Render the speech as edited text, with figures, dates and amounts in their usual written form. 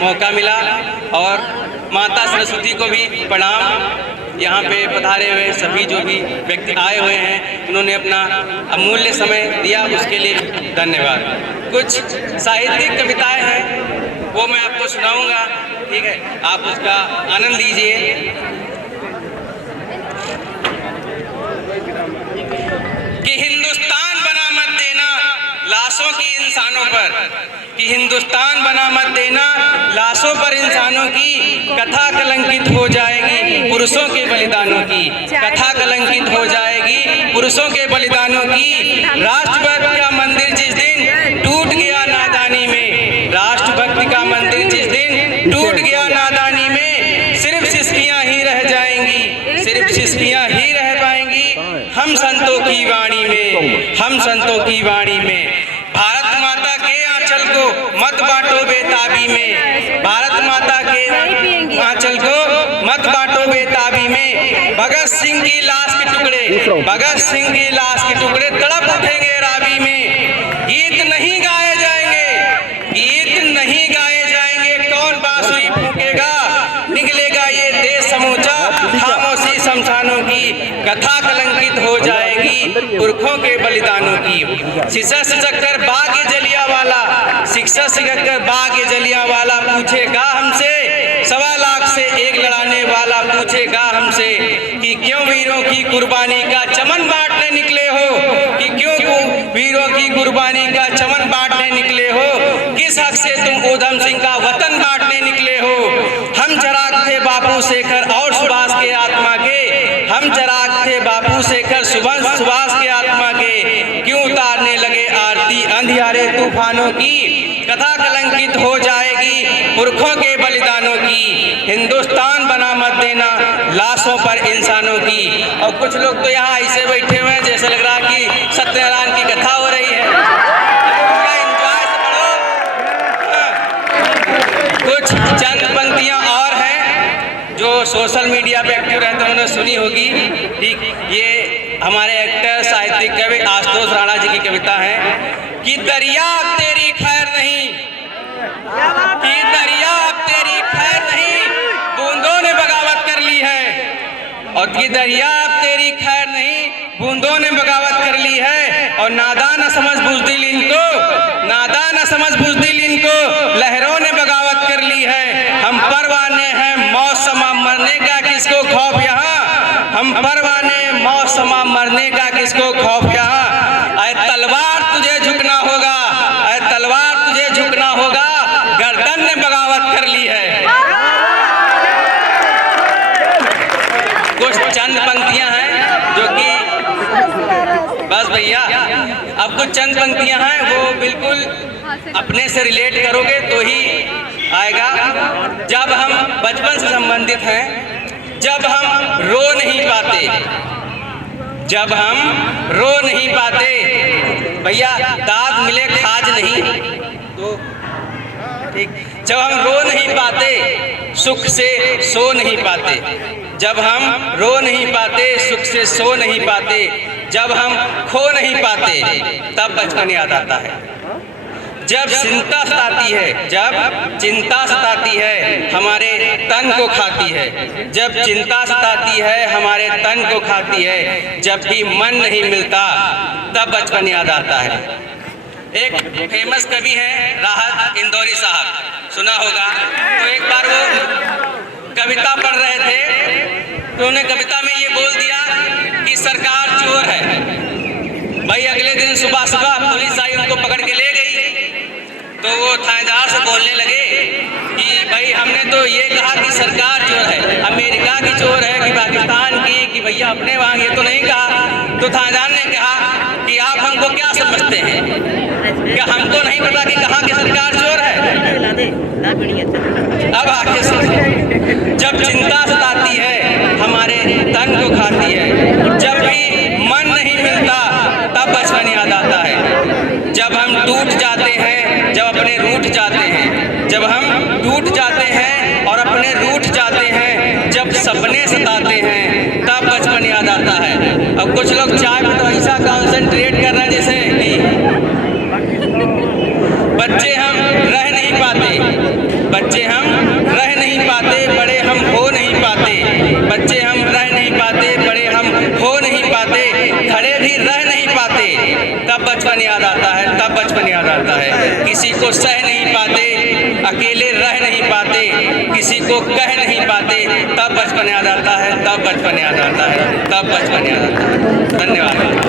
मौका मिला। और माता सरस्वती को भी प्रणाम। यहाँ पे पधारे हुए सभी जो भी व्यक्ति आए हुए हैं, उन्होंने अपना अमूल्य समय दिया, उसके लिए धन्यवाद। कुछ साहित्यिक कविताएं हैं, वो मैं आपको सुनाऊंगा, ठीक है, आप उसका आनंद लीजिए। कि हिंदुस्तान बना मत देना लाशों की इंसानों पर, कि हिंदुस्तान बना मत देना लाशों पर इंसानों की, कथा कलंकित हो जाएगी पुरुषों के बलिदानों की, कथा कलंकित हो जाएगी पुरुषों के बलिदानों की। राष्ट्रभक्त का मंदिर जिस दिन टूट गया नादानी में, राष्ट्रभक्त का मंदिर जिस दिन टूट गया नादानी में, सिर्फ सिसकियां ही रह जाएंगी, सिर्फ सिसकियां ही रह पाएंगी हम संतों की वाणी में, हम संतों की वाणी में। भारत माता के आंचल को मत बांटो बेताबी में, भारत माता के आंचल को मत बांटो बेताबी में। भगत सिंह की लाश के टुकड़े, भगत सिंह की लाश के टुकड़े तड़प उठेंगे रावी में। गीत नहीं गाए जाएंगे, गीत नहीं गाए जाएंगे, कौन बांसुरी फूकेगा, निकलेगा ये देश समूचा खामोशी शमशानों की, कथा कलंकित हो जाएगी पुरखों के बलिदानों की। शिक्षा शिक्षक कर बाग जलियांवाला, शिक्षा शिक्षक कर बाग जलियांवाला पूछेगा हमसे, 1.25 लाख से एक लड़ाने वाला पूछेगा हमसे, कि क्यों वीरों की कुर्बानी का चमन बांटने निकले हो, कि क्यों वीरों की कुर्बानी का चमन बांटने निकले हो, किस हक से तुम ऊधम सिंह का वतन बांटने निकले हो। हम चराग थे बापू शेखर और सुभाष के आत्मा के, हम चराग थे बापू शेखर सुभाष के आत्मा के, क्यों उतारने लगे आरती अंधियारे तूफानों की, कथा कलंकित हो जाएगी पुरखों के बलिदानों की। हिंदुस्तान बना मत देना लाशों पर इंसानों की। और कुछ लोग तो यहाँ ऐसे बैठे हुए हैं जैसे लग रहा है कि सत्यनारायण की कथा हो रही है। एंजॉय से पढ़ो। कुछ चंद पंक्तियाँ और हैं जो सोशल मीडिया पे एक्टिव रहते हैं, उन्होंने सुनी होगी, ठीक। ये हमारे एक्टर साहित्यिक कवि आशुतोष राणा जी की कविता है कि दरिया अब तेरी खैर नहीं, कि दरिया अब तेरी खैर नहीं, बूंदों ने बगावत कर ली है। और कि दरिया अब तेरी खैर नहीं, बूंदों ने बगावत कर ली है। और नादान समझ बुज़दिल इनको, नादान समझ बुज़दिल इनको, लहरों ने बगावत कर ली है। हम परवाने हैं मौत समा मरने का किसको खौफ यहाँ, हम परवाने मौत समा मरने का किसको खौफ यहाँ। अरे तलवार तुझे झुकना होगा, अरे तलवार तुझे झुकना होगा, गर्दन ने बगावत कर ली है। कुछ चंद पंक्तियां हैं जो कि बस भैया, अब कुछ चंद पंक्तियां हैं वो बिल्कुल अपने से रिलेट करोगे तो ही आएगा। जब हम बचपन से संबंधित हैं, जब हम रो नहीं पाते, जब हम रो नहीं पाते, भैया दाद मिले खाज नहीं, तो ठीक। जब हम रो नहीं पाते, सुख से सो नहीं पाते, जब हम रो नहीं पाते, सुख से सो नहीं पाते, जब हम खो नहीं पाते, तब बचपन याद आता है। जब चिंता सताती है, जब चिंता सताती है हमारे तन को खाती है, जब चिंता सताती है हमारे तन को खाती है, जब भी मन नहीं मिलता तब बचपन याद आता है। एक फेमस कवि हैं राहत इंदौरी साहब, सुना होगा। तो एक बार वो कविता पढ़ रहे थे तो उन्हें कविता में ये बोल दिया कि सरकार चोर है। भाई अगले दिन सुबह सुबह पुलिस आई, उनको पकड़ के ले गई। तो वो थानेदार से बोलने लगे कि भाई हमने तो ये कहा कि सरकार चोर है, अमेरिका की चोर है कि पाकिस्तान की, कि भैया अपने वहाँ ये तो नहीं कहा। तो थानेदार ने कहा कि आप हमको क्या समझते हैं, क्या हमको नहीं पता कि कहाँ की सरकार चोर है। अब आगे से जब चिंता सताती है हमारे तन को खाती है, जब भी मन नहीं मिलता तब बचपन याद आता है। जब हम टूट जाते हैं, जब अपने रूठ जाते हैं, जब हम टूट जाते हैं और अपने रूठ जाते हैं, जब सपने सताते हैं तब बचपन याद आता है। अब कुछ लोग चाय पे तो ऐसा कॉन्सेंट्रेट कर रहे हैं जैसे कि बच्चे हम रह नहीं पाते, बच्चे हम रह नहीं पाते, बड़े हम हो नहीं पाते। बच्चे हम रह नहीं पाते, बड़े हम हो नहीं पाते, खड़े भी रह नहीं पाते। तब बचपन याद आता है, तब बचपन याद आता है। किसी को सह नहीं पाते, अकेले रह नहीं पाते, किसी को कह नहीं पाते। तब बचपन याद आता है, तब बचपन याद आता है, तब बचपन याद आता है। धन्यवाद।